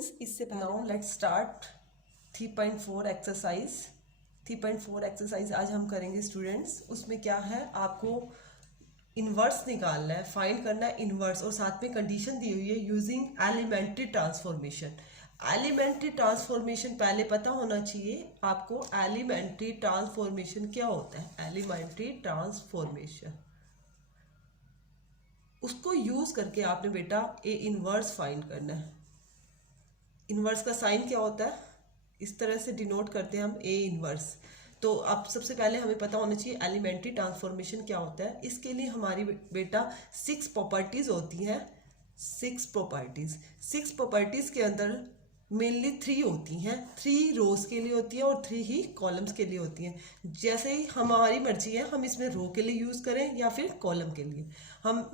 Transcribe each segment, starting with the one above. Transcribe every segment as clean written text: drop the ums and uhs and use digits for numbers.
Students, इससे पहले now let's start 3.4 exercise. 3.4 exercise आज हम करेंगे स्टूडेंट्स। उसमें क्या है, आपको इन्वर्स निकालना है, फाइंड करना है इन्वर्स, और साथ में कंडीशन दी हुई है using elementary transformation. Elementary transformation पहले पता होना चाहिए आपको। एलिमेंट्री ट्रांसफॉर्मेशन क्या होता है? एलिमेंट्री ट्रांसफॉर्मेशन, उसको यूज करके आपने बेटा ए इन्वर्स फाइंड करना है। इन्वर्स का साइन क्या होता है? इस तरह से डिनोट करते हैं हम ए इन्वर्स। तो अब सबसे पहले हमें पता होना चाहिए एलिमेंट्री ट्रांसफॉर्मेशन क्या होता है। इसके लिए हमारी बेटा 6 प्रॉपर्टीज होती हैं। 6 प्रॉपर्टीज के अंदर मेनली 3 होती हैं। 3 रोज के लिए होती है और 3 ही कॉलम्स के लिए होती हैं। जैसे ही हमारी मर्जी है, हम इसमें रो के लिए यूज करें या फिर कॉलम के लिए।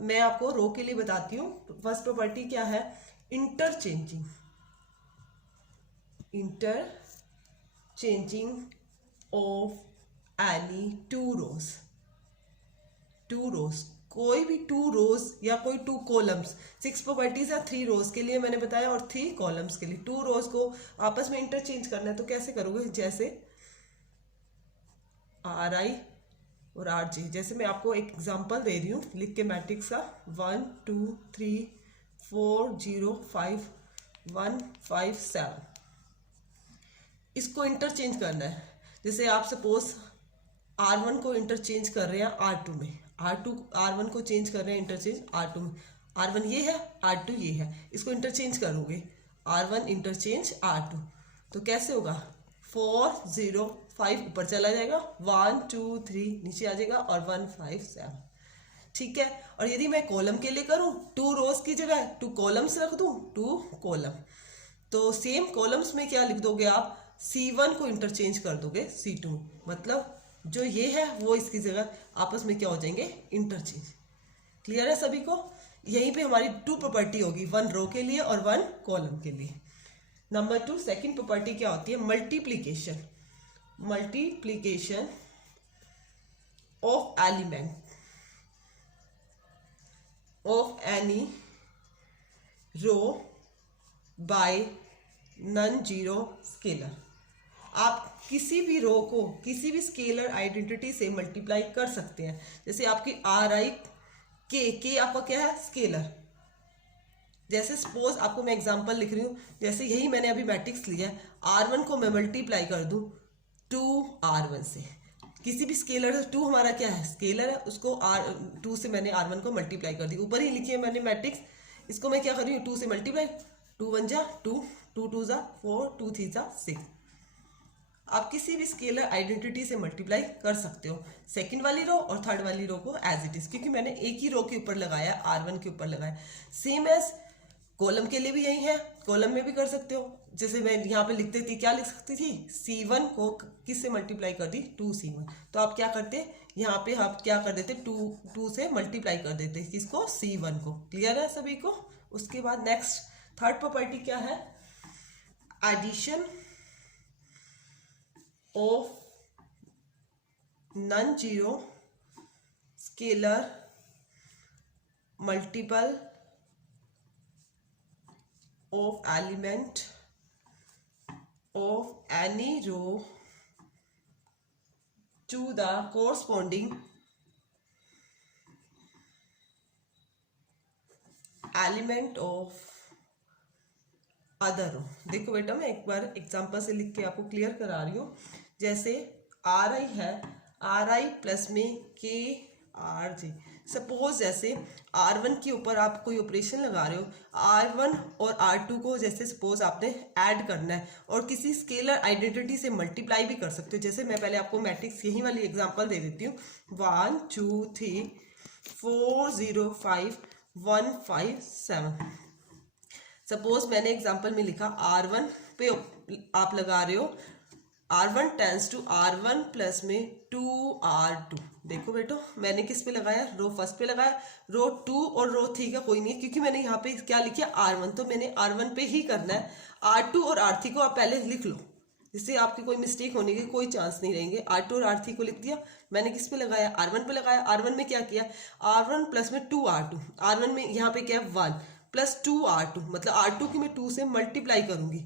मैं आपको रो के लिए बताती हूँ। फर्स्ट प्रॉपर्टी क्या है? Interchanging of any two rows, कोई भी 2 रोज या कोई 2 कॉलम्स। 6 प्रॉपर्टीज है, 3 रोज के लिए मैंने बताया और 3 कॉलम्स के लिए। 2 रोज को आपस में इंटरचेंज करना है, तो कैसे करोगे? जैसे RI और RJ। जैसे मैं आपको एक एग्जांपल दे रही हूँ लिख के मैट्रिक्स का, 1 2 3 4 0 5 1 5 7। इसको इंटरचेंज करना है। जैसे आप सपोज R1 को इंटरचेंज कर रहे हैं R2 में, R1 को चेंज कर रहे हैं इंटरचेंज R2 में। R1 ये है, R2 ये है, इसको इंटरचेंज करोगे R1 इंटरचेंज R2, तो कैसे होगा? 4 0 5 ऊपर चला जाएगा, 1 2 3 नीचे आ जाएगा और 1 5 7। ठीक है। और यदि मैं कॉलम के लिए करूं, 2 रोज की जगह 2 कॉलम्स रख दूं, 2 कॉलम, तो सेम कॉलम्स में क्या लिख दोगे आप? C1 को इंटरचेंज कर दोगे C2, मतलब जो ये है वो इसकी जगह आपस में क्या हो जाएंगे? इंटरचेंज। क्लियर है सभी को? यहीं पे हमारी 2 प्रॉपर्टी होगी, 1 रो के लिए और 1 कॉलम के लिए। नंबर 2 सेकंड प्रॉपर्टी क्या होती है? Multiplication of element of any row by non zero scalar. आप किसी भी रो को किसी भी स्केलर आइडेंटिटी से मल्टीप्लाई कर सकते हैं। जैसे आपकी RI के आपका क्या है? स्केलर। जैसे सपोज आपको मैं एग्जांपल लिख रही हूँ, जैसे यही मैंने अभी मैट्रिक्स लिया है, R1 को मैं मल्टीप्लाई कर दूँ 2R1 से। किसी भी स्केलर से 2 हमारा क्या है? स्केलर है, उसको 2 से मैंने R1 को मल्टीप्लाई कर दी। ऊपर ही लिखी है मैंने मैट्रिक्स, इसको मैं क्या कर रही हूँ? 2 से मल्टीप्लाई, 2 1 जा 2, 2 2 जा 4, 2 3 जा 6। आप किसी भी स्केलर आइडेंटिटी से मल्टीप्लाई कर सकते हो, सेकंड वाली रो और थर्ड वाली रो को एज इट इज, क्योंकि मैंने एक ही रो के ऊपर लगाया, R1 के ऊपर लगाया। सेम एज कॉलम के लिए भी यही है, कॉलम में भी कर सकते हो। जैसे मैं यहाँ पे लिखती थी, क्या लिख सकती थी? C1 को किस से मल्टीप्लाई कर दी? 2C1। तो आप क्या करते? यहाँ पे आप क्या कर देते? 2 से मल्टीप्लाई कर देते किसको? C1 को। क्लियर है सभी को? उसके बाद नेक्स्ट थर्ड प्रॉपर्टी क्या है? Addition of non zero scalar multiple of element of any row to the corresponding element of other row. देखो बेटा, मैं एक बार एग्जांपल से लिख के आपको क्लियर करा रही हूँ। जैसे RI है, RI प्लस में KRJ। सपोज जैसे R1 के ऊपर आप कोई ऑपरेशन लगा रहे हो, R1 और R2 को जैसे सपोज आपने ऐड करना है और किसी स्केलर आइडेंटिटी से मल्टीप्लाई भी कर सकते हो। जैसे मैं पहले आपको मैट्रिक्स यही वाली एग्जांपल दे देती हूँ, 1 2 3 4 0 5 1 5 7। सपोज मैंने एग्जांपल में लिखा R1 पे आप लगा रहे हो, R1 tense to R1 plus में 2R2। देखो बेटो, मैंने किस पे लगाया? रो फर्स्ट पे लगाया। रो 2 और रो 3 का कोई नहीं है, क्योंकि मैंने यहाँ पे क्या लिखा? R1, तो मैंने R1 पे ही करना है। R2 और R3 को आप पहले लिख लो, जिससे आपकी कोई मिस्टेक होने के कोई चांस नहीं रहेंगे। R2 और R3 को लिख दिया। मैंने किस पे लगाया? R1 पे लगाया। R1 में क्या किया? R1 प्लस में 2R2। R1 में यहाँ पे क्या है? 1 प्लस 2R2, मतलब R2 की मैं 2 से मल्टीप्लाई करूंगी,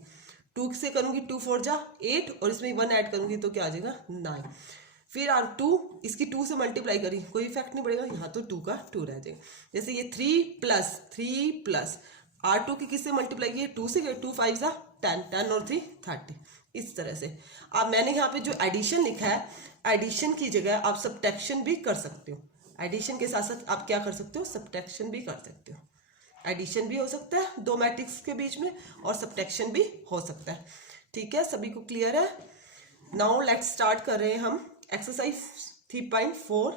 2 से करूंगी, 2 4 जा 8 और इसमें 1 ऐड करूंगी तो क्या आ जाएगा 9। फिर R2 इसकी 2 से मल्टीप्लाई करी, कोई इफेक्ट नहीं पड़ेगा, यहाँ तो 2 का 2 रह जाएगा। जैसे ये 3 प्लस R2 की किससे मल्टीप्लाई की, 2 से, 2 5 जा 10, 10 और 3 30, इस तरह से। अब मैंने यहाँ पे जो एडिशन लिखा है, एडिशन की जगह आप सब्ट्रैक्शन भी कर सकते हो, एडिशन के साथ साथ आप क्या कर सकते हो, सब्ट्रैक्शन भी कर सकते हो। एडिशन भी हो सकता है दो मैट्रिक्स के बीच में और सब्ट्रैक्शन भी हो सकता है। ठीक है, सभी को क्लियर है? नाउ लेट्स स्टार्ट कर रहे हैं हम एक्सरसाइज 3.4।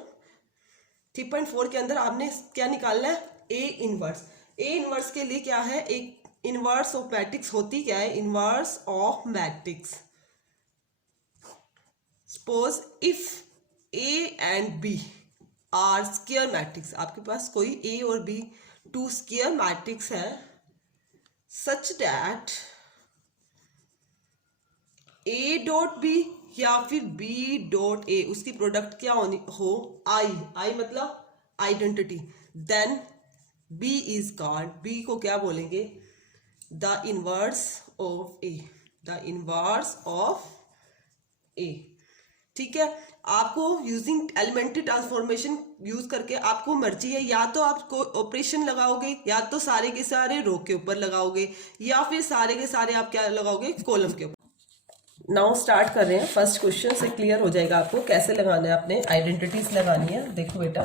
3.4 के अंदर आपने क्या निकालना है, ए इनवर्स। ए इनवर्स के लिए क्या है, एक इनवर्स ऑफ मैट्रिक्स होती क्या है, inverse of matrix. Suppose if A and B are square matrix, आपके पास कोई ए और बी टू स्क्वायर मैट्रिक्स है, such that A dot B या फिर बी डॉट ए उसकी प्रोडक्ट क्या होनी हो, आई मतलब identity, then B is called, B को क्या बोलेंगे, the inverse of A, the inverse of A. ठीक है, आपको यूजिंग एलिमेंट्री ट्रांसफॉर्मेशन यूज करके आपको मर्जी है, या तो आप ऑपरेशन लगाओगे, या तो सारे के सारे रो के ऊपर लगाओगे, या फिर सारे के सारे आप क्या लगाओगे, कॉलम के ऊपर। नाउ स्टार्ट कर रहे हैं, फर्स्ट क्वेश्चन से क्लियर हो जाएगा आपको कैसे लगाना है, आपने आइडेंटिटीज लगानी है। देखो बेटा,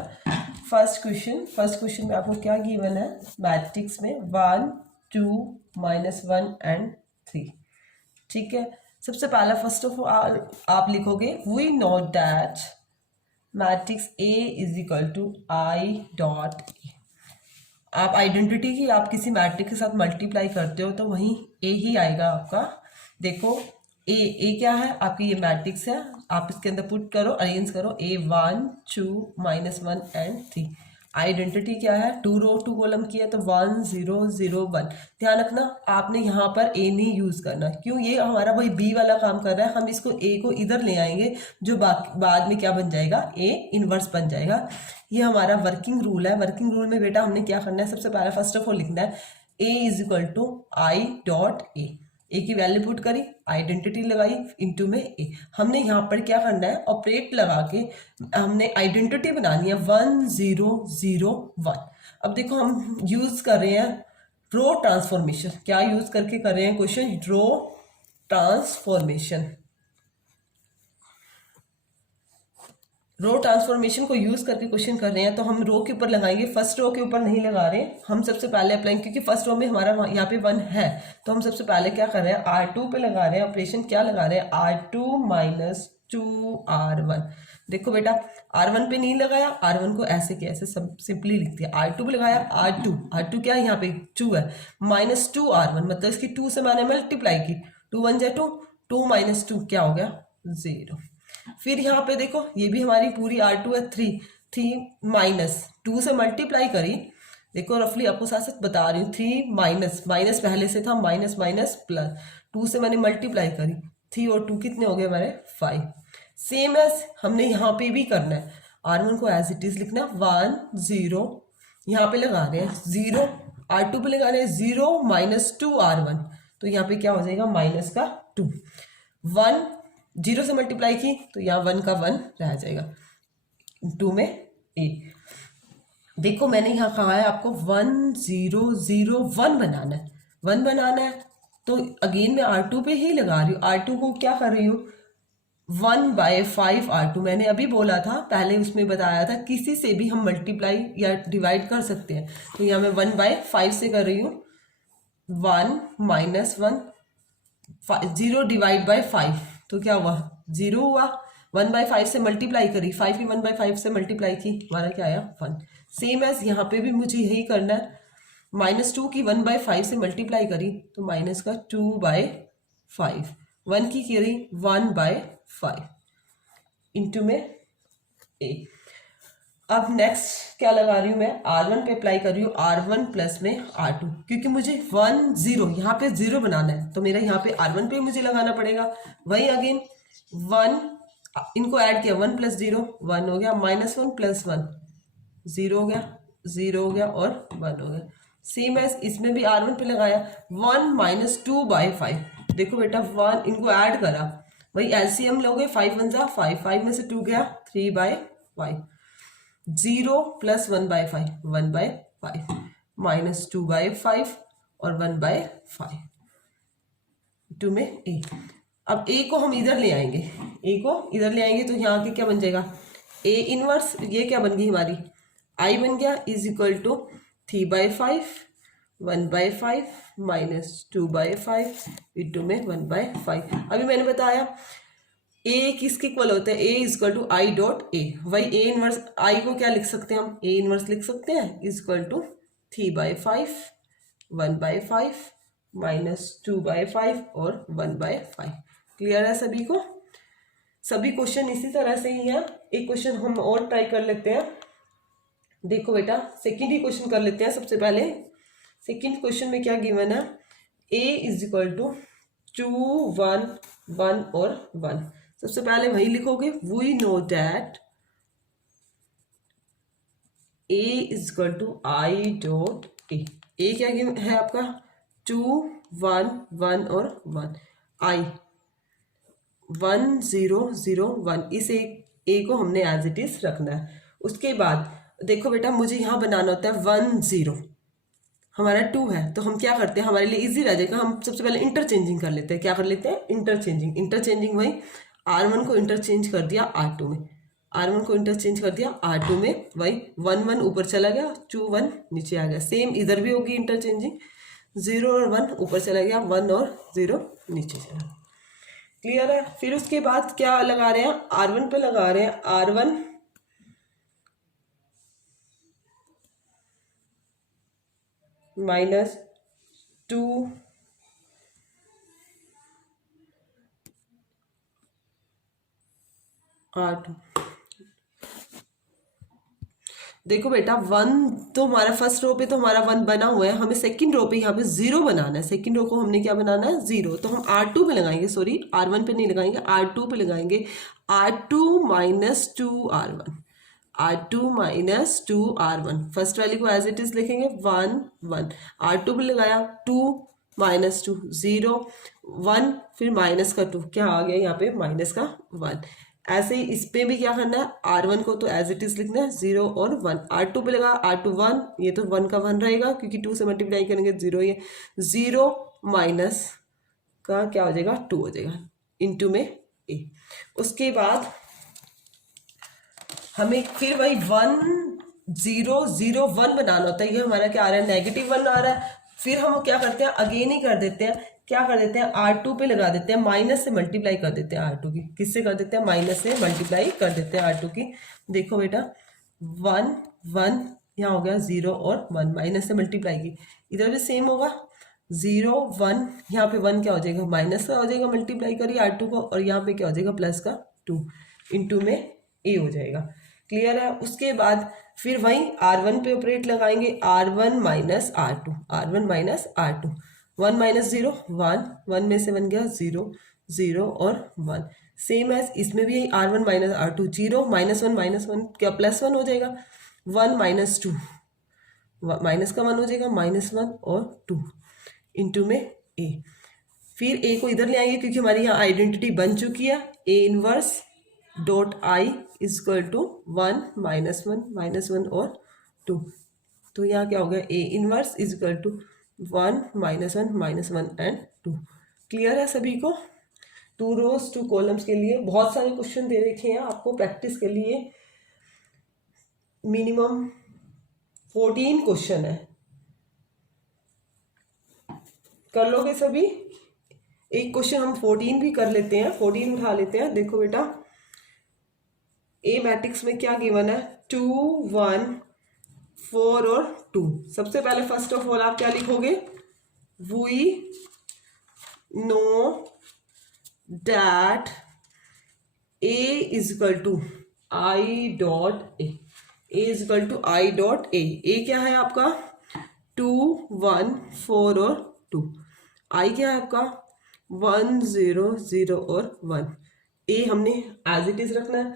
फर्स्ट क्वेश्चन में आपको क्या गिवन है, मैट्रिक्स में 1 2 -1 एंड 3। ठीक है, सबसे पहला फर्स्ट ऑफ ऑल आप लिखोगे we know that matrix A is equal to I dot A. आप आइडेंटिटी की आप किसी मैट्रिक्स के साथ मल्टीप्लाई करते हो तो वहीं ए ही आएगा आपका। देखो ए क्या है, आपकी ये मैट्रिक्स है, आप इसके अंदर पुट करो, अरेंज करो, ए 1 2 -1 एंड 3। आइडेंटिटी क्या है, 2 रो 2 कॉलम की है तो 1 0 0 1। ध्यान रखना आपने यहाँ पर ए नहीं यूज करना, क्यों, ये हमारा वही बी वाला काम कर रहा है, हम इसको ए को इधर ले आएंगे जो बाद में क्या बन जाएगा, ए इनवर्स बन जाएगा। ये हमारा वर्किंग रूल है। वर्किंग रूल में बेटा हमने क्या करना है, सबसे पहले फर्स्ट ऑफ ऑल लिखना है A is equal to I dot A की वैल्यू पुट करी, आइडेंटिटी लगाई, इनटू में ए। हमने यहाँ पर क्या करना है, ऑपरेट लगा के हमने आइडेंटिटी बनानी है 1 0 0 1। अब देखो हम यूज कर रहे हैं रो ट्रांसफॉर्मेशन, क्या यूज करके कर रहे हैं क्वेश्चन, रो ट्रांसफॉर्मेशन। रो ट्रांसफॉर्मेशन को यूज करके क्वेश्चन कर रहे हैं तो हम रो के ऊपर लगाएंगे, फर्स्ट रो के ऊपर नहीं लगा रहे हम, सबसे पहले अप्लाई, क्योंकि फर्स्ट रो में हमारा यहाँ पे 1 है तो हम सबसे पहले क्या कर रहे हैं, R2 पे लगा रहे हैं ऑपरेशन, क्या लगा रहे हैं, R2 - 2R1। देखो बेटा R1 पे नहीं लगाया, R1 को ऐसे के ऐसे सब सिंपली लिख दिया, R2 पे लगाया, R2 क्या है, यहाँ पे 2 है, -2R1 मतलब इसकी 2 से मैंने मल्टीप्लाई की, 2 1 जा 2, 2 - 2 क्या हो गया 0। फिर यहाँ पे देखो ये भी हमारी पूरी R2 है, 3 -2 से मल्टीप्लाई करी, देखो रफली आपको साथ साथ बता रही हूँ, 3 माइनस पहले से था, माइनस प्लस 2 से मैंने मल्टीप्लाई करी, 3 और 2 कितने हो गए हमारे 5। सेम एज हमने यहाँ पे भी करना है, R1 को एज इट इज लिखना है 1 0, यहाँ पे लगा रहे हैं 0, R2 पे लगा रहे हैं 0 -2R1 तो यहाँ पे क्या हो जाएगा -2, 1 0 से मल्टीप्लाई की तो यहाँ 1 का 1 रह जाएगा, 2 में ए। देखो मैंने यहाँ कहा है आपको 1 0 0 1 बनाना है, 1 बनाना है तो अगेन मैं R2 पे ही लगा रही हूँ, R2 को क्या कर रही हूँ 1/5 R2। मैंने अभी बोला था, पहले उसमें बताया था किसी से भी हम मल्टीप्लाई या डिवाइड कर सकते हैं, तो यहाँ मैं 1/5 से कर रही हूँ, 1 -1 0 डिवाइड बाई 5 तो क्या हुआ 0 हुआ, 1/5 से मल्टीप्लाई करी, 5 की 1/5 से मल्टीप्लाई की, हमारा क्या आया 1। सेम एज यहाँ पे भी मुझे यही करना है, -2 की 1/5 से मल्टीप्लाई करी तो माइनस का 2/5, 1 की करी 1/5 इंटू में ए। अब नेक्स्ट क्या लगा रही हूँ मैं, R1 पे अप्लाई कर रही हूँ, R1 प्लस में R2, क्योंकि मुझे 1 0 यहाँ पे 0 बनाना है तो मेरा यहाँ पे R1 पे मुझे लगाना पड़ेगा, वही अगेन 1 इनको ऐड किया, 1 + 0 1 हो गया, -1 + 1 0 हो गया, 0 हो गया और 1 हो गया। सेम एज इसमें भी R1 पे लगाया 1 माइनस 2/5। देखो बेटा 1 इनको ऐड करा, वही एलसीएम लोगे 5 1 जा 5, 5 में से 2 गया 3/5, 0 प्लस 1/5 1/5 माइनस 2/5 और 1/5 टू में ए। अब ए को हम इधर ले आएंगे, ए को इधर ले आएंगे तो यहाँ के क्या बन जाएगा ए इनवर्स, ये क्या बन गई हमारी आई बन गया is equal to 3/5 1/5 minus 2/5 into में 1/5। अभी मैंने बताया ए किसके इक्वल होता है, A is equal to I dot A. वही ए इनवर्स आई को क्या लिख सकते हैं हम, ए इनवर्स लिख सकते हैं इज इक्वल टू 3/5 1/5 माइनस 2/5 और 1/5। क्लियर है सभी को? सभी क्वेश्चन इसी तरह से ही है। एक क्वेश्चन हम और ट्राई कर लेते हैं। देखो बेटा सेकंड ही क्वेश्चन कर लेते हैं। सबसे पहले सेकंड क्वेश्चन में क्या गिवन है, a इज इक्वल टू 2 1 1 और 1। सबसे पहले वही लिखोगे we know that a is equal to I dot A. A क्या है आपका 2 1 1 और 1, आई 1 0 0 1। इस ए को हमने एज इट इज रखना है। उसके बाद देखो बेटा मुझे यहाँ बनाना होता है 1 0, हमारा 2 है तो हम क्या करते हैं, हमारे लिए इजी रह जाएगा, हम सबसे पहले इंटरचेंजिंग कर लेते हैं। क्या कर लेते हैं इंटरचेंजिंग। इंटरचेंजिंग वही R1 को इंटरचेंज कर दिया R2 में, R1 को इंटरचेंज कर दिया R2 में, वही 1 1 ऊपर चला गया 2 1 नीचे आ गया। सेम इधर भी होगी इंटरचेंजिंग, 0 और 1 ऊपर चला गया 1 और 0 नीचे चला। क्लियर है? फिर उसके बाद क्या लगा रहे हैं, R1 पे लगा रहे हैं R1 माइनस 2 R2। देखो बेटा 1 तो हमारा फर्स्ट रो पे तो हमारा 1 बना हुआ है, हमें सेकंड रो पे यहाँ पे 0 बनाना है। सेकंड रो को हमने क्या बनाना है 0, तो हम R2 पे लगाएंगे, सॉरी R1 पे नहीं लगाएंगे, R2 पे लगाएंगे। R2 minus 2R1, R2 minus 2R1। First value को एज इट इज लिखेंगे 1 1, R2 पे लगाया 2 माइनस 2 0 1, फिर माइनस का 2 क्या आ गया यहाँ पे माइनस का 1। ऐसे ही इस पे भी क्या करना है, R1 को तो एज इट इज लिखना है 0 और 1। R2 पे लगा R2 1, ये तो 1 का 1 रहेगा क्योंकि 2 से मल्टीप्लाई करेंगे 0, ये 0 माइनस का क्या हो जाएगा 2 हो जाएगा इनटू में ए। उसके बाद हमें फिर वही 1 0 0 1 बनाना होता है। ये हमारा क्या आ रहा है नेगेटिव 1 आ रहा है। फिर हम क्या करते हैं अगेन ही कर देते हैं, क्या कर देते हैं R2 पे लगा देते हैं, माइनस से मल्टीप्लाई कर देते हैं R2 की। किससे कर देते हैं, माइनस से मल्टीप्लाई कर देते हैं R2 की। देखो बेटा 1 1 यहाँ हो गया 0 और 1, माइनस से मल्टीप्लाई की। इधर भी सेम होगा 0 1, यहाँ पे 1 क्या हो जाएगा माइनस का हो जाएगा, मल्टीप्लाई करिए R2 को, और यहाँ पे क्या हो जाएगा प्लस का 2 इंटू में ए हो जाएगा। क्लियर है? उसके बाद फिर वही R1 पे ऑपरेट लगाएंगे, R1 minus R2, R1 minus R2, 1 minus 0 1, 1 में से बन गया 0 0 और 1। सेम एज इसमें भी R1 माइनस R2, 0 माइनस 1 क्या प्लस 1 हो जाएगा, 1 माइनस 2 माइनस का 1 हो जाएगा -1 और 2 इंटू में ए। फिर ए को इधर ले आएंगे क्योंकि हमारी यहाँ आइडेंटिटी बन चुकी है, A inverse dot I is equal to 1 -1 और 2। तो यहाँ क्या हो गया A inverse is equal to 1 -1 and 2। Clear है सभी को? 2 रोज 2 कॉलम्स के लिए बहुत सारे क्वेश्चन दे रखे हैं आपको प्रैक्टिस के लिए। मिनिमम 14 क्वेश्चन है, कर लोगे सभी? एक क्वेश्चन हम 14 भी कर लेते हैं, 14 उठा लेते हैं। देखो बेटा ए मैट्रिक्स में क्या गिवन है 2 1 4 और 2। सबसे पहले फर्स्ट ऑफ ऑल आप क्या लिखोगे, we know that A is equal to I dot A, A is equal to I dot A. A क्या है आपका 2 1 4 और 2, आई क्या है आपका 1 0 0 और 1। ए हमने एज इट इज रखना है।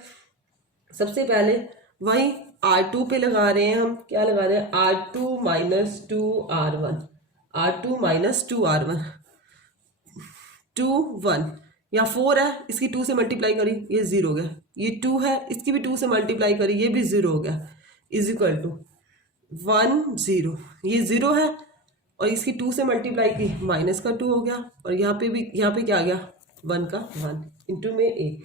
सबसे पहले वही R2 पे लगा रहे हैं हम, क्या लगा रहे हैं, R2 minus 2R1, R2 minus 2R1, 2 1 या 4 है, इसकी 2 से मल्टीप्लाई करी, ये 0 हो गया, ये 2 है, इसकी भी 2 से मल्टीप्लाई करी, ये भी 0 हो गया, इज इक्वल टू 1 0, ये 0 है और इसकी 2 से मल्टीप्लाई की, माइनस का 2 हो गया, और यहाँ पे भी, यहाँ पे क्या आ गया, 1 का 1 इंटू में a।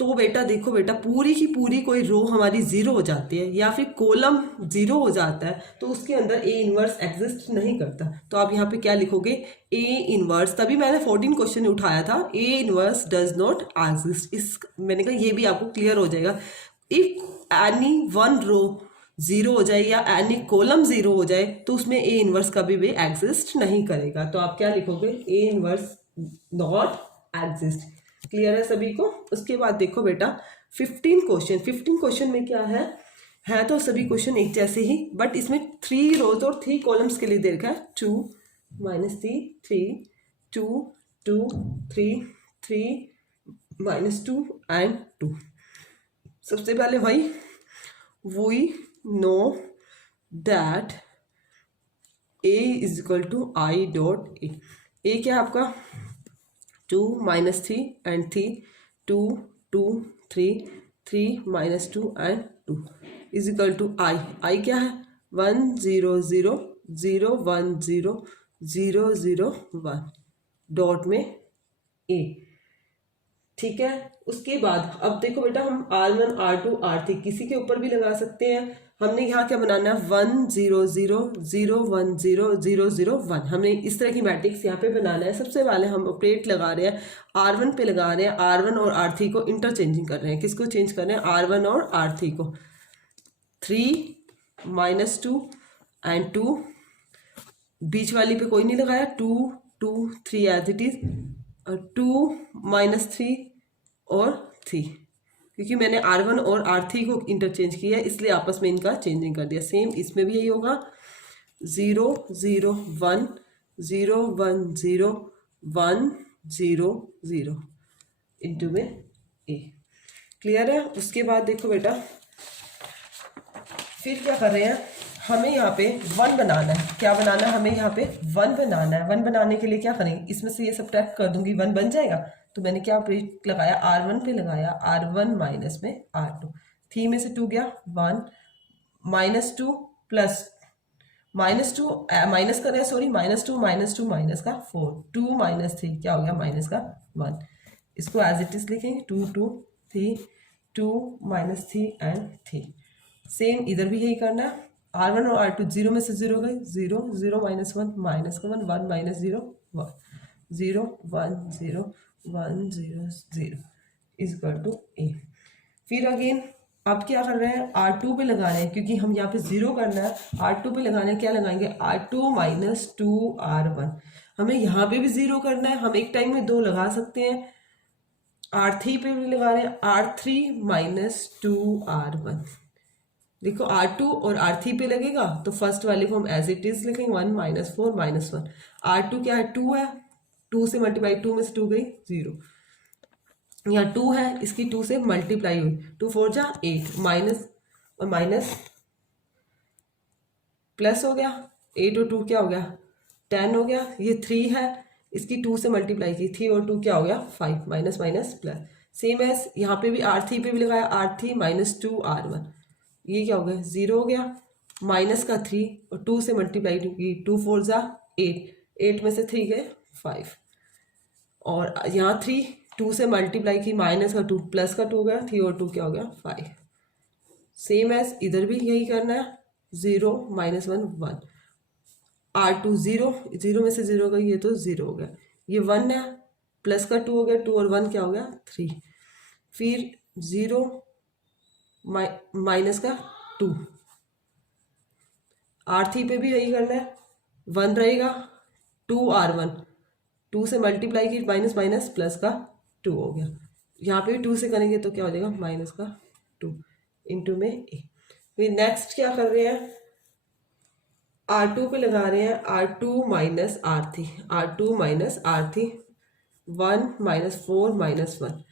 तो बेटा देखो बेटा, पूरी की पूरी कोई रो हमारी जीरो हो जाती है या फिर कॉलम जीरो हो जाता है तो उसके अंदर ए इनवर्स एग्जिस्ट नहीं करता। तो आप यहाँ पे क्या लिखोगे, ए इनवर्स, तभी मैंने 14 क्वेश्चन उठाया था, A inverse does not exist. इस मैंने कहा ये भी आपको क्लियर हो जाएगा। If any one row zero हो जाए या एनी कॉलम जीरो हो जाए तो उसमें ए इनवर्स कभी भी एग्जिस्ट नहीं करेगा। तो आप क्या लिखोगे, A inverse not exist. Clear है सभी को। उसके बाद देखो बेटा 15 क्वेश्चन में क्या है तो सभी क्वेश्चन एक जैसे ही, बट इसमें 3 रोज और 3 कॉलम्स के लिए दे रखा है, 2 -3 3 2 2 3 3 -2 एंड 2। सबसे पहले भाई we know that a is equal to I dot A क्या है आपका 2 -3 and 3 2 2 3 3 -2 and 2 is equal to I क्या है 1 0 0 0 1 0 0 0 1 डॉट में a। ठीक है। उसके बाद अब देखो बेटा हम R1 R2 R3 किसी के ऊपर भी लगा सकते हैं। हमने यहाँ क्या बनाना है 1 0 0 0 1 0 0 0 1। हमने इस तरह की मैट्रिक्स यहाँ पे बनाना है। सबसे पहले हम ऑपरेट लगा रहे हैं R1 पे लगा रहे हैं, R1 और R3 को इंटरचेंजिंग कर रहे हैं। किसको चेंज कर रहे हैं, R1 और R3 को। 3 -2 एंड 2, बीच वाली पे कोई नहीं लगाया, 2 2 3 एज इट इज, 2 -3 और 3, क्योंकि मैंने R1 और R3 को इंटरचेंज किया इसलिए आपस में इनका चेंजिंग कर दिया। सेम इसमें भी यही होगा 0 0 1 0 1 0 1 0 0 इंटू में a। क्लियर है। उसके बाद देखो बेटा फिर क्या कर रहे हैं, हमें यहाँ पे 1 बनाना है। क्या बनाना है, हमें यहाँ पे 1 बनाना है। 1 बनाने के लिए क्या करेंगे, इसमें से ये सब्ट्रैक्ट कर दूंगी, 1 बन जाएगा। तो मैंने क्या ऑपरेट लगाया, R1 पे लगाया, R1 माइनस में R2, 3 में से 2 गया 1 -2 प्लस -2 माइनस कर रहे हैं, सॉरी -2 -2 माइनस का 4, 2 -3 क्या हो गया माइनस का 1। इसको एज इट इज लिखेंगे 2 2 3 2 -3 एंड 3। सेम इधर भी यही करना है। R1 और R2 0 में से 0 गई, 0 0 -1 माइनस का 1 1 -0 1 0 1 0 1 0 0 इज इक्वल टू a। फिर अगेन अब क्या कर रहे हैं, R2 पे लगा रहे हैं, क्योंकि हम यहाँ पे 0 करना है। R2 पे लगाने क्या लगाएंगे, R2 - 2R1। हमें यहाँ पे भी 0 करना है, हम एक टाइम में 2 लगा सकते हैं। R3 पे भी लगा रहे हैं, R3 - 2R1। देखो R2 और R3 पे लगेगा तो फर्स्ट वाले को हम एज इट इज लिखेंगे 1 -4 -1। R2 क्या है 2 है, 2 से मल्टीप्लाई, 2 में से 2 गई 0, यहाँ 2 है, इसकी 2 से मल्टीप्लाई हुई, 2 4 जा 8, माइनस और माइनस प्लस हो गया, 8 और 2 क्या हो गया 10 हो गया। ये 3 है, इसकी 2 से मल्टीप्लाई की, 3 और 2 क्या हो गया 5, minus minus plus. Same as यहाँ पे भी R3 पे भी लगाया, R3 - 2R1, ये क्या हो गया 0 हो गया, माइनस का 3 और 2 से मल्टीप्लाई की, 2 4 जा 8, 8 में से 3 गए 5, और यहाँ 3 2 से मल्टीप्लाई की, माइनस का 2 प्लस का 2 गया, 3 और 2 क्या हो गया 5। सेम एज इधर भी यही करना है, 0 -1 1, R2 0 0 में से 0 गई, ये तो 0 हो गया, ये 1 है, प्लस का 2 हो गया, 2 और 1 क्या हो गया 3। फिर 0 माइनस का 2, R3 पे भी यही करना है, 1 रहेगा, 2R1, 2 से मल्टीप्लाई की, माइनस माइनस प्लस का 2 हो गया, यहाँ पे भी 2 से करेंगे तो क्या हो जाएगा माइनस का 2 इंटू में a। फिर नेक्स्ट क्या कर रहे हैं, R2 पे लगा रहे हैं, R2 - R3, R2 - R3, 1 -4 -1,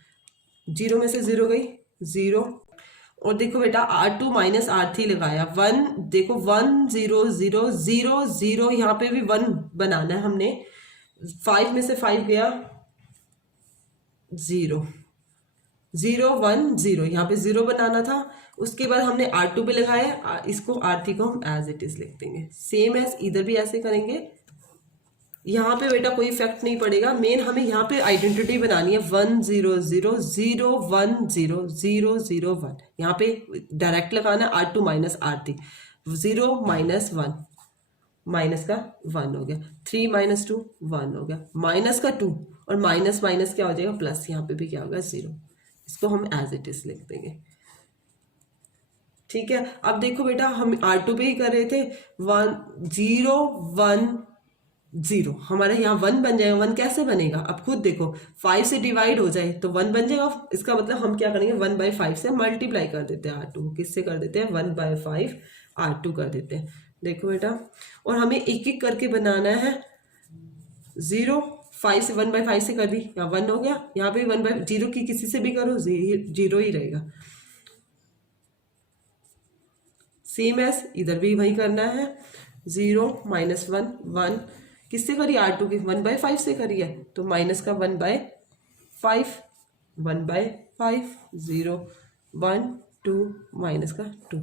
0 में से 0 गई 0, और देखो बेटा R2 माइनस R3 लगाया 1, देखो 1 0 0 0 0, यहाँ पे भी 1 बनाना है हमने, 5 में से 5 गया 0 0 1 0, यहाँ पे 0 बनाना था। उसके बाद हमने R2 पे लगाया, इसको R3 को हम एज इट इज लिख देंगे, सेम एज इधर भी ऐसे करेंगे। यहाँ पे बेटा कोई इफेक्ट नहीं पड़ेगा, मेन हमें यहाँ पे आइडेंटिटी बनानी है 1 0 0 0 1 0 0 0 1, यहाँ पे डायरेक्ट लगाना है R2 minus R3, 0 minus 1 minus का 1 हो गया, 3 माइनस 2 1 हो गया, माइनस का 2 और माइनस माइनस क्या हो जाएगा प्लस, यहाँ पे भी क्या होगा 0, इसको हम एज इट इज लिख देंगे। ठीक है, अब देखो बेटा हम R2 पे ही कर रहे थे, 1 0 1 0, हमारे यहाँ 1 बन जाएगा। 1 कैसे बनेगा, अब खुद देखो 5 से डिवाइड हो जाए तो 1 बन जाएगा, इसका मतलब हम क्या करेंगे 1/5 से मल्टीप्लाई कर देते हैं R2, किससे कर देते हैं 1/5 R2 कर देते हैं। देखो बेटा, और हमें एक एक करके बनाना है, 0 5 से 1/5 से कर दी, यहाँ 1 हो गया, यहाँ पे 1/0 की किसी से भी करो 0 ही रहेगा, सेम एज इधर भी वही करना है, 0 माइनस 1 1, किससे करी R2 की 1/5 से करी है, तो माइनस का 1/5 1/5 0 1 2 माइनस का 2।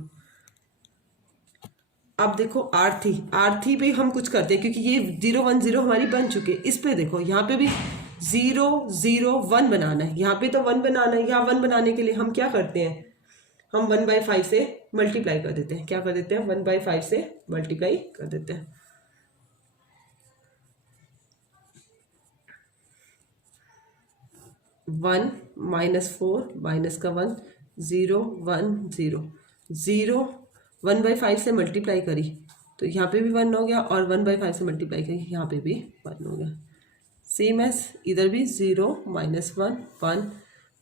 अब देखो R3 पे हम कुछ करते हैं, क्योंकि ये 0 1 0 हमारी बन चुकी है। इस पे देखो यहाँ पे भी 0 0 1 बनाना है, यहाँ पे तो 1 बनाना है, यहाँ 1 बनाने के लिए हम क्या करते हैं, हम 1/5 से मल्टीप्लाई कर देते हैं, क्या कर देते हैं 1/5 से मल्टीप्लाई कर देते हैं। 1 माइनस 4 माइनस का 1 0 1 0 0, 1/5 से मल्टीप्लाई करी तो यहाँ पे भी 1 हो गया, और 1/5 से मल्टीप्लाई करी यहाँ पे भी 1 हो गया, सेम एज इधर भी 0 माइनस 1 1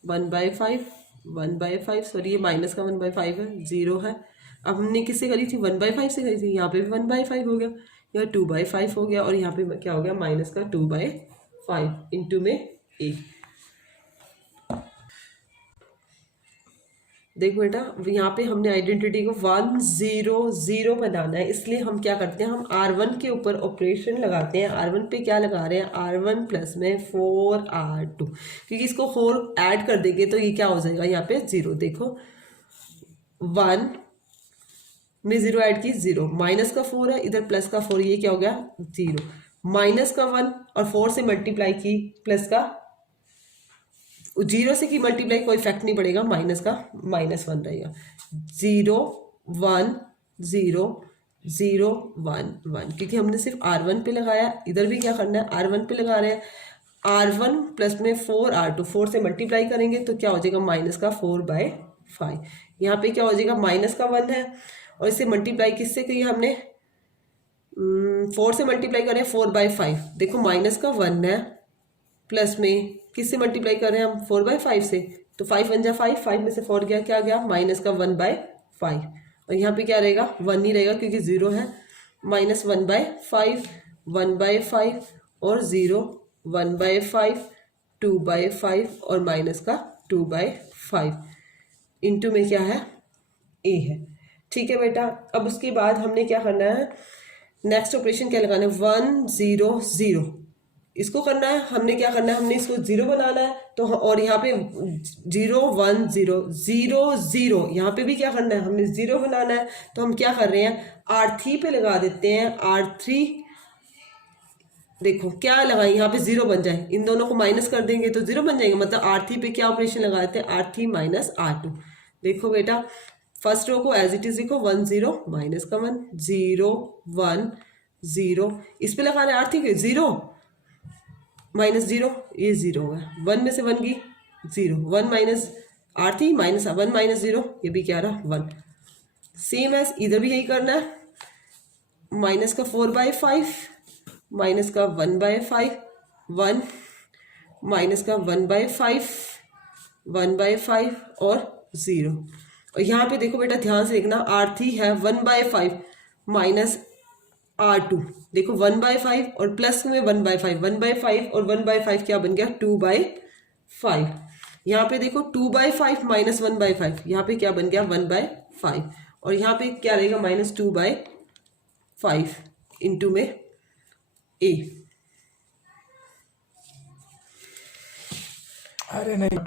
1/5 सॉरी ये माइनस का 1/5 है, 0 है। अब हमने किससे करी थी 1/5 से करी थी, यहाँ पे भी 1/5 हो गया, यहाँ 2/5 हो गया, और यहाँ पे क्या हो गया माइनस का 2/5 इंटू में a। देखो बेटा यहाँ पे हमने आइडेंटिटी को 1 0 0 बनाना है, इसलिए हम क्या करते हैं, हम R1 के ऊपर ऑपरेशन लगाते हैं। R1 पे क्या लगा रहे हैं, R1 प्लस में 4 R2, क्योंकि इसको 4 ऐड कर देंगे तो ये क्या हो जाएगा यहाँ पे 0। देखो 1 में 0 ऐड की 0, माइनस का 4 है, इधर प्लस का 4, ये क्या हो गया 0, माइनस का 1 और 4 से मल्टीप्लाई की प्लस का 0 से की मल्टीप्लाई कोई इफेक्ट नहीं पड़ेगा, माइनस का -1 रहेगा, 0 1 0 0 1 1, क्योंकि हमने सिर्फ R1 पे लगाया। इधर भी क्या करना है R1 पे लगा रहे हैं, R1 प्लस में 4 R2, 4 से मल्टीप्लाई करेंगे तो क्या हो जाएगा माइनस का 4/5, यहाँ पे क्या हो जाएगा माइनस का 1 है, और इसे मल्टीप्लाई किससे की हमने 4 से मल्टीप्लाई करें 4/5, देखो माइनस का 1 है, प्लस में किससे मल्टीप्लाई कर रहे हैं हम 4/5 से, तो 5 1 जा 5, 5 में से 4 गया, क्या गया माइनस का 1/5, और यहाँ पे क्या रहेगा 1 ही रहेगा क्योंकि 0 है, माइनस 1/5 1/5 और 0 1/5 2/5 और माइनस का 2/5 इंटू में क्या है a है। ठीक है बेटा, अब उसके बाद हमने क्या करना है, नेक्स्ट ऑपरेशन क्या लगाना है 1 0 0, इसको करना है, हमने क्या करना है, हमने इसको 0 बनाना है, तो और यहाँ पे 0 1 0 0 0, यहाँ पे भी क्या करना है हमने 0 बनाना है, तो हम क्या कर रहे हैं R3 पे लगा देते हैं, R3 देखो क्या लगाए यहाँ पे 0 बन जाए, इन दोनों को माइनस कर देंगे तो 0 बन जाएंगे, मतलब R3 पे क्या ऑपरेशन लगा देते हैं R3 माइनस R2। देखो बेटा फर्स्ट रो को एज इट इज लिखो 1 0 माइनस का 1 0 1 0, इस पे लगाना है R3 के 0 माइनस 0, ये 0 होगा, 1 में से 1 की 0, 1 माइनस R3 माइनस 1 माइनस 0, ये भी क्या रहा 1, सेम एज इधर भी यही करना है, माइनस का 4/5 माइनस का 1/5 1 माइनस का 1/5 1/5 और 0, और यहाँ पे देखो बेटा ध्यान से देखना R3 है 1/5 माइनस R2, देखो 1/5 और प्लस में 1/5 1/5 और 1/5 क्या बन गया 2/5, यहाँ पे देखो 2/5 माइनस 1/5, यहाँ पे क्या बन गया 1/5, और यहाँ पे क्या रहेगा -2/5 इंटू में ए। अरे नहीं,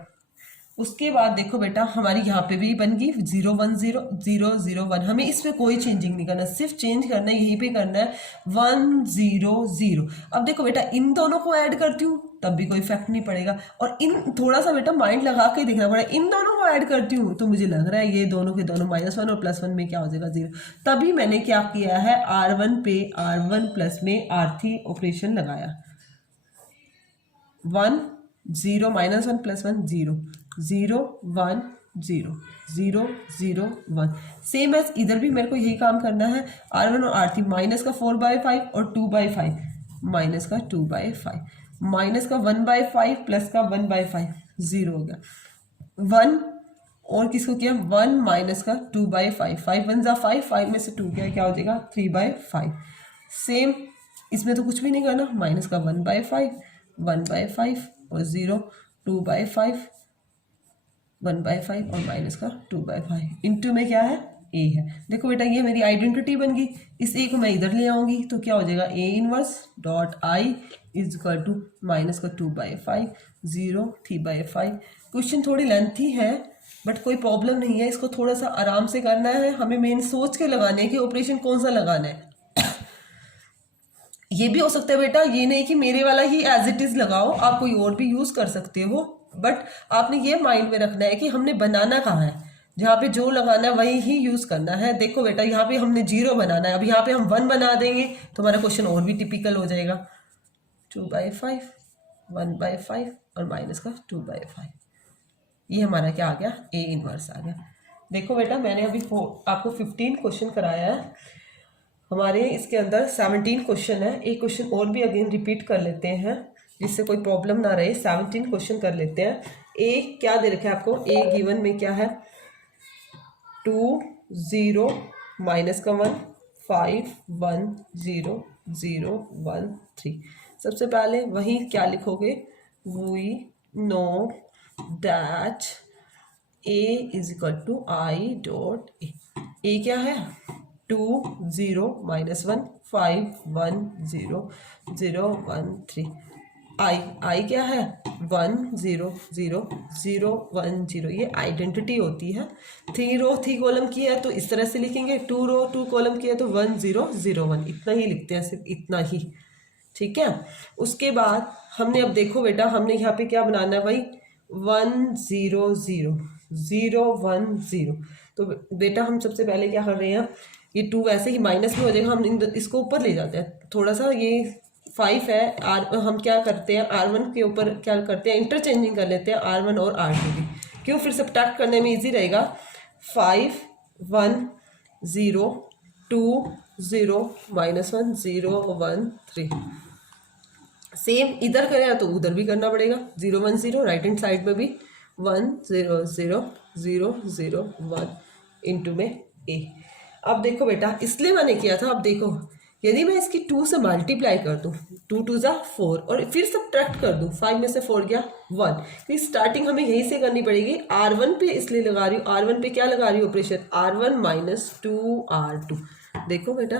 उसके बाद देखो बेटा हमारी यहाँ पे भी बन गई 0 1 0 0 0 1। हमें इसमें कोई चेंजिंग नहीं करना, सिर्फ चेंज करना है यहीं पे करना है 1 0 0। अब देखो बेटा इन दोनों को ऐड करती हूँ तब भी कोई इफेक्ट नहीं पड़ेगा, और इन थोड़ा सा बेटा माइंड लगा के देखना पड़ेगा, इन दोनों को ऐड करती हूँ तो मुझे लग रहा है ये दोनों के दोनों -1 और +1 में क्या हो जाएगा 0। तभी मैंने क्या किया है R1 पे R1 प्लस में R3 ऑपरेशन लगाया। 1 0 -1 +1 0 0 1 0 0 0 1। सेम एज इधर भी मेरे को यही काम करना है। R1 और R3 माइनस का 4/5 और 2/5 माइनस का 2/5 माइनस का 1/5 प्लस का 1/5 0 हो गया 1। और किसको किया 1 माइनस का 2/5 5 1 जा 5 5 में से 2 गया क्या हो जाएगा 3/5। सेम इसमें तो कुछ भी नहीं करना, माइनस का 1/5 1/5 और 0 2/5 1/5 और माइनस का 2/5 इंटू में क्या है ए है। देखो बेटा ये मेरी आइडेंटिटी बन गई, इस ए को मैं इधर ले आऊंगी तो क्या हो जाएगा A inverse dot I is equal to minus का 2/5 0 3/5। क्वेश्चन थोड़ी लेंथी है बट कोई प्रॉब्लम नहीं है, इसको थोड़ा सा आराम से करना है। हमें मेन सोच के लगाने है कि ऑपरेशन कौन सा लगाना है। ये भी हो सकता है बेटा, ये नहीं कि मेरे वाला ही एज इट इज लगाओ, आप कोई और भी यूज कर सकते हो, बट आपने ये माइंड में रखना है कि हमने बनाना कहाँ है, जहाँ पे जो लगाना है वही ही यूज करना है। देखो बेटा यहाँ पे हमने 0 बनाना है, अब यहाँ पे हम 1 बना देंगे तो हमारा क्वेश्चन और भी टिपिकल हो जाएगा। 2/5 1/5 और माइनस का 2/5, ये हमारा क्या आ गया A इनवर्स आ गया। देखो बेटा मैंने अभी आपको 15 क्वेश्चन कराया है, हमारे इसके अंदर 17 क्वेश्चन है। एक क्वेश्चन और भी अगेन रिपीट कर लेते हैं जिससे कोई प्रॉब्लम ना रहे। 17 क्वेश्चन कर लेते हैं। ए क्या दे रखा है आपको, ए गिवन में क्या है 2 0 माइनस का 1 5 1 0 0 1 3। सबसे पहले वही क्या लिखोगे, we know that A is equal to I dot A क्या है 2 0 माइनस 1 5 1 0 0 1 3। आई क्या है 1 0 0 0 1 0, ये आइडेंटिटी होती है। 3 रो 3 कॉलम की है तो इस तरह से लिखेंगे, 2 रो 2 कॉलम की है तो 1 0 0 1, इतना ही लिखते हैं, सिर्फ इतना ही, ठीक है। उसके बाद हमने अब देखो बेटा हमने यहाँ पे क्या बनाना है भाई 1 0 0 0 1 0। तो बेटा हम सबसे पहले क्या कर रहे हैं, ये 2 वैसे ही माइनस में हो जाएगा, हम इसको ऊपर ले जाते हैं थोड़ा सा। ये 5 है हम क्या करते हैं R1 के ऊपर क्या करते हैं इंटरचेंजिंग कर लेते हैं R1 और R2 की, क्यों फिर सब्ट्रैक्ट करने में इजी रहेगा। 5 1 0 2 0 माइनस 1 0 1 3। सेम इधर करें तो उधर भी करना पड़ेगा, 0 1 0 राइट हैंड साइड में भी 1 0 0 0 0 1 इंटू में ए। अब देखो बेटा इसलिए मैंने किया था, अब देखो यदि मैं इसकी 2 से मल्टीप्लाई कर दूँ 2 2 जा 4 और फिर सब्ट्रैक्ट कर दूँ 5 में से 4 गया 1, तो स्टार्टिंग हमें यहीं से करनी पड़ेगी। R1 पे इसलिए लगा रही हूँ, R1 पे क्या लगा रही हूँ ऑपरेशन R1 माइनस 2R2। देखो बेटा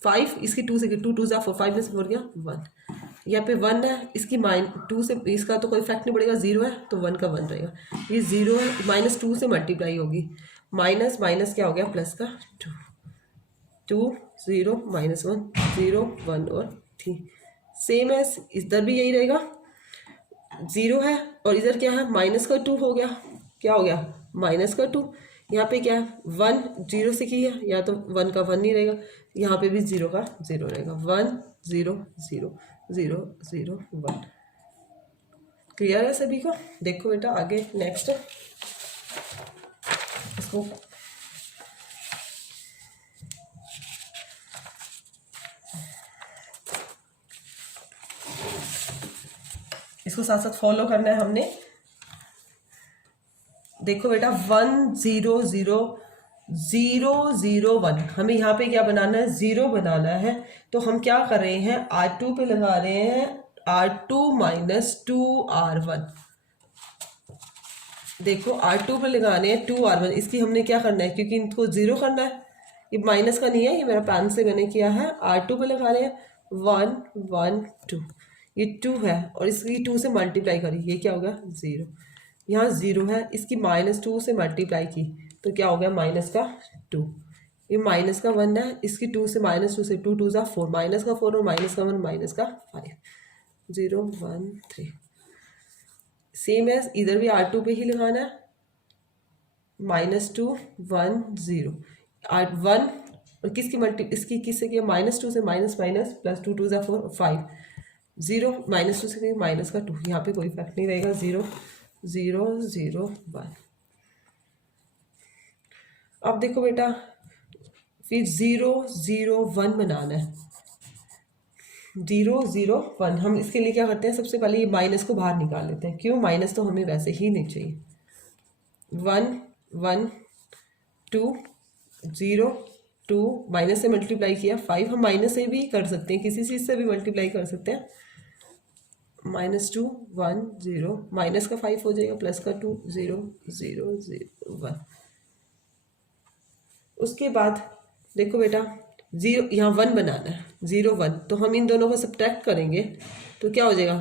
5 इसकी 2 से 2 2 जा 4 5 में से 4 गया 1, यहाँ पे 1 है, इसकी -2 से इसका तो कोई इफेक्ट नहीं पड़ेगा, 0 है तो 1 का 1 रहेगा, ये 0 है -2 से मल्टीप्लाई होगी, माइनस माइनस क्या हो गया प्लस का 2 0 -1 0 1 और 3। सेम है इधर भी यही रहेगा, 0 है और इधर क्या है माइनस का 2 हो गया, क्या हो गया माइनस का 2। यहाँ पे क्या है 1 0 से की है, या तो 1 का 1 नहीं रहेगा, यहाँ पे भी 0 का 0 रहेगा, 1 0 0 0 0 1। क्लियर है सभी को। देखो बेटा आगे नेक्स्ट इसको साथ साथ फॉलो करना है हमने। देखो बेटा 1 0 0 0 0 1, हमें यहाँ पे क्या बनाना है 0 बनाना है, तो हम क्या कर रहे हैं R2 पे लगा रहे हैं R2 माइनस 2R1। देखो R2 पे लगाने हैं 2R1, इसकी हमने क्या करना है, क्योंकि इनको जीरो करना है, ये माइनस का नहीं है, ये मेरा प्लान से मैंने किया है। R2 पे लगा रहे हैं 1 1 2, ये 2 है और इसकी 2 से मल्टीप्लाई करी, ये क्या होगा 0, यहाँ 0 है, इसकी -2 से मल्टीप्लाई की तो क्या हो गया -2, ये माइनस का 1 है, इसकी 2 से -2 से 2 2 ज़ा 4, माइनस का 4 और माइनस का 1 माइनस का 5, 0 1 3। सेम है, इधर भी R2 पे ही लगाना है, -2 1 0, R1 और किसकी मल्टी इसकी किससे किया, -2 से माइनस माइनस प्लस 2 2 ज़ा 4 5, 0 -2 से माइनस का 2, यहाँ पे कोई फर्क नहीं रहेगा, 0 0 0 1। अब देखो बेटा, फिर 0 0 1 बनाना है, 0 0 1। हम इसके लिए क्या करते हैं, सबसे पहले ये माइनस को बाहर निकाल लेते हैं, क्यों, माइनस तो हमें वैसे ही नहीं चाहिए। 1 1 2 0 2, माइनस से मल्टीप्लाई किया 5, हम माइनस से भी कर सकते हैं, किसी चीज़ से भी मल्टीप्लाई कर सकते हैं, -2 1 0, माइनस का 5 हो जाएगा, प्लस का 2 0 0 0 1। उसके बाद देखो बेटा, 0 यहाँ 1 बनाना है, 0 1, तो हम इन दोनों को सब्ट्रैक्ट करेंगे तो क्या हो जाएगा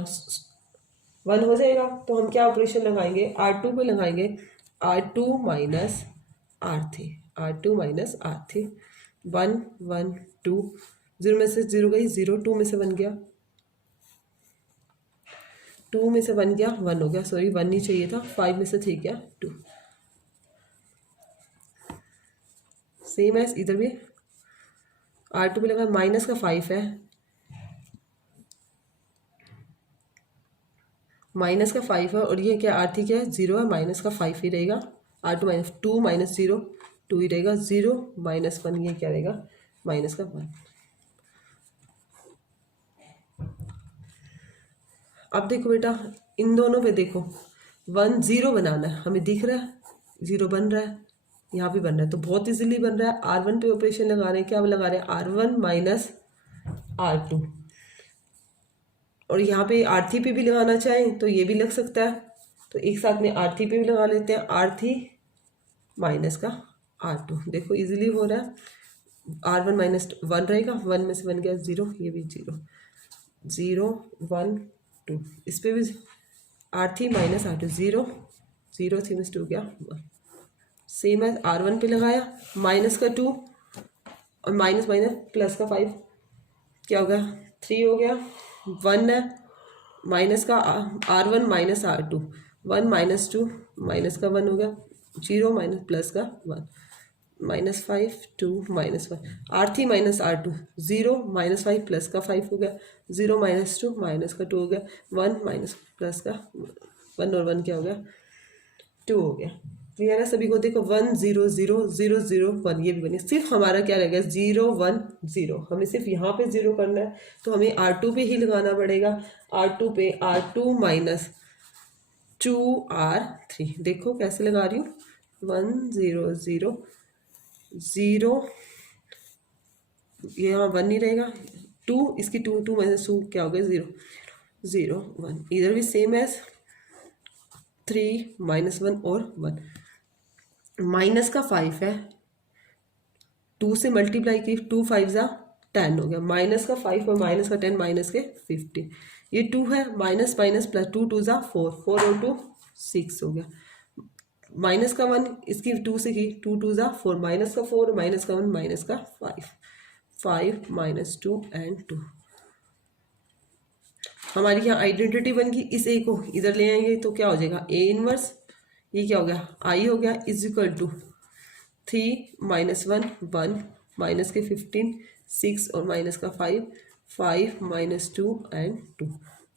1 हो जाएगा, तो हम क्या ऑपरेशन लगाएंगे, R2 पे लगाएंगे R2 minus R3, R2 minus R3, 1 1 2, 0 में से 0 गई 0, 2 में से 1 गया, 2 में से 1 गया 1 हो गया, सॉरी 1 नहीं चाहिए था, 5 में से 3 गया 2। सेम है इधर भी, R2 पे लगा माइनस का 5 है, माइनस का 5 है, और ये क्या R3 क्या है 0 है, माइनस का 5 ही रहेगा, R2 माइनस 2 माइनस 0 2 ही रहेगा, 0 -1, ये क्या रहेगा माइनस का 1। अब देखो बेटा, इन दोनों पे देखो 1 0 बनाना है, हमें दिख रहा है 0 बन रहा है, यहाँ भी बन रहा है, तो बहुत इजीली बन रहा है। R1 पे ऑपरेशन लगा रहे हैं, क्या लगा रहे हैं R1 माइनस R2, और यहाँ पे R3 पे भी लगाना चाहें तो ये भी लग सकता है, तो एक साथ में R3 पे भी लगा लेते हैं, R3 माइनस का R2, देखो इजीली हो रहा है, R1 माइनस 1 रहेगा, 1 में से 1 गया 0, ये भी 0 0 1 2, इस पे भी R3 माइनस R2 0 0 3 में से 2 गया 1। सेम है, R1 पे लगाया माइनस का 2 और माइनस माइनस प्लस का 5, क्या हो गया 3 हो गया, 1 है, माइनस का R1 माइनस R2, 1 -2 माइनस का 1 हो गया, 0 माइनस प्लस का 1, -5 2 -1, R3 माइनस R2 0 -5 प्लस का 5 हो गया, 0 -2 माइनस का 2 हो गया, 1 माइनस प्लस का 1 और 1 क्या हो गया 2 हो गया। क्लियर है सभी को, देखो 1 0 0 0 0 1, ये भी बनी, सिर्फ हमारा क्या रह गया 0 1 0, हमें सिर्फ यहाँ पे 0 करना है, तो हमें R2 पे ही लगाना पड़ेगा, R2 पे R2 माइनस 2 R3, देखो कैसे लगा रही हूँ, 1 0 0 0, ये यहाँ 1 नहीं रहेगा, 2, इसकी 2 2 माइनस 2 क्या हो गया 0 0 1, इधर भी सेम है 3 -1 और 1, माइनस का 5 है, 2 से मल्टीप्लाई की 2 5 ज़ा 10 हो गया, माइनस का 5 और माइनस का 10 माइनस के 15, ये 2 है, माइनस माइनस प्लस 2 2 ज़ा 4 4 और 2 6 हो गया, माइनस का 1 इसकी 2 से की 2 2 ज़ा 4, माइनस का 4 माइनस का 1 माइनस का 5 5 -2 एंड 2। हमारी यहाँ आइडेंटिटी बन गई, इस ए को इधर ले आएंगे तो क्या हो जाएगा A इनवर्स, ये क्या हो गया I हो गया, इज इक्वल टू 3 -1 1 माइनस के 15 6 और माइनस का 5 5 -2 and 2,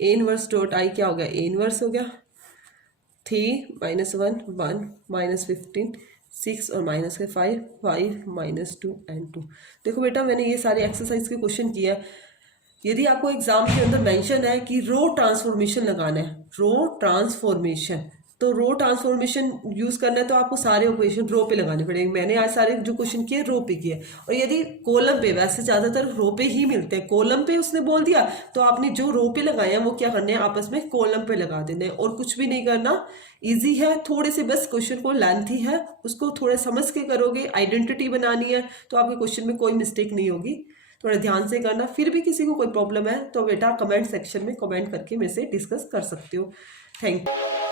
A inverse dot I क्या हो गया A इनवर्स हो गया, 3 -1 1 माइनस 15 6 और माइनस के 5 5 -2 एंड 2। देखो बेटा, मैंने ये सारे एक्सरसाइज के क्वेश्चन किया है, यदि आपको एग्जाम के अंदर मेंशन है कि रो ट्रांसफॉर्मेशन लगाना है, रो ट्रांसफॉर्मेशन, तो रो ट्रांसफॉर्मेशन यूज करना है तो आपको सारे इक्वेशन रो पे लगाने पड़ेंगे। मैंने आज सारे जो क्वेश्चन किए रो पे किए। और यदि कॉलम पे, वैसे ज्यादातर रो पे ही मिलते हैं, कॉलम पे उसने बोल दिया तो आपने जो रो पे लगाए हैं वो क्या करने हैं, आपस में कॉलम पे लगा देने हैं और कुछ भी नहीं करना। इजी है, थोड़े से बस क्वेश्चन को लेंथी है, उसको थोड़े समझ के करोगे, आइडेंटिटी बनानी है तो आपके क्वेश्चन में कोई मिस्टेक नहीं होगी। थोड़ा ध्यान से करना। फिर भी किसी को कोई प्रॉब्लम है तो बेटा कमेंट सेक्शन में कमेंट करके मेरे से डिस्कस कर सकते हो। Thank you.